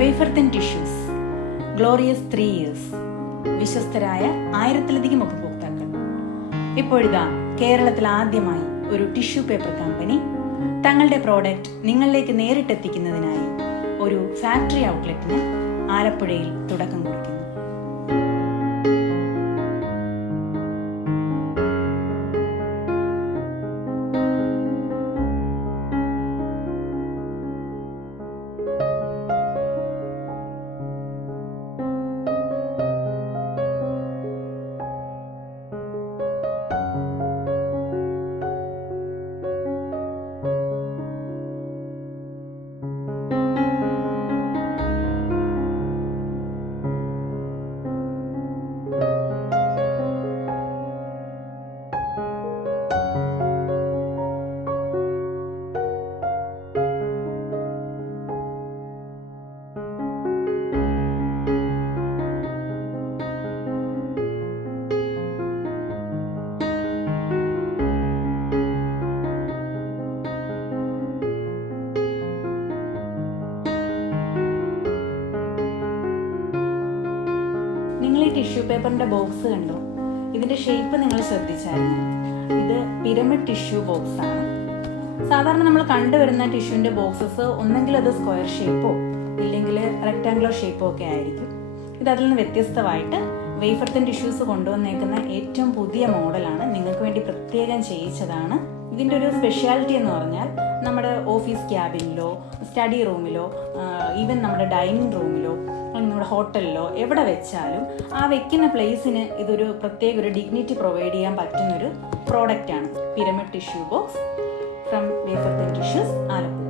Wafer thin tissues, glorious 3 years, വിശ്വസ്തരായ 1000-ലധികം ഉപഭോക്താക്കൾ. ഇപ്പോഴിതാ കേരളത്തിൽ ആദ്യമായി ഒരു ടിഷ്യൂ പേപ്പർ കമ്പനി തങ്ങളുടെ പ്രോഡക്റ്റ് നിങ്ങളിലേക്ക് നേരിട്ടെത്തിക്കുന്നതിനായി ഒരു ഫാക്ടറി ഔട്ട്ലെറ്റിന് ആലപ്പുഴയിൽ തുടക്കം കുറിക്കുന്നു. നിങ്ങൾ ഈ ടിഷ്യൂ പേപ്പറിന്റെ ബോക്സ് കണ്ടോ? ഇതിന്റെ ഷേപ്പ് നിങ്ങൾ ശ്രദ്ധിച്ചായിരുന്നു? ഇത് പിരമിഡ് ടിഷ്യൂ ബോക്സ് ആണ്. സാധാരണ നമ്മൾ കണ്ടുവരുന്ന ടിഷ്യൂവിന്റെ ബോക്സസ് ഒന്നെങ്കിൽ അത് സ്ക്വയർ ഷേപ്പോ ഇല്ലെങ്കിൽ റെക്ടാംഗുലർ ഷേപ്പോ ഒക്കെ ആയിരിക്കും. ഇത് അതിൽ നിന്ന് വ്യത്യസ്തമായിട്ട് വേഫർ തിൻ ടിഷ്യൂസ് കൊണ്ടുവന്നേക്കുന്ന ഏറ്റവും പുതിയ മോഡലാണ്. നിങ്ങൾക്ക് വേണ്ടി പ്രത്യേകം ചെയ്യിച്ചതാണ്. ഇതിൻ്റെ ഒരു സ്പെഷ്യാലിറ്റി എന്ന് പറഞ്ഞാൽ നമ്മുടെ ഓഫീസ് ക്യാബിനിലോ സ്റ്റഡി റൂമിലോ ഈവൻ നമ്മുടെ ഡൈനിങ് റൂമിലോ നമ്മുടെ ഹോട്ടലിലോ എവിടെ വെച്ചാലും ആ വെക്കുന്ന പ്ലേസിന് ഇതൊരു പ്രത്യേക ഒരു ഡിഗ്നിറ്റി പ്രൊവൈഡ് ചെയ്യാൻ പറ്റുന്നൊരു പ്രോഡക്റ്റാണ് pyramid tissue box from wafer thin tissues, Alappuzha.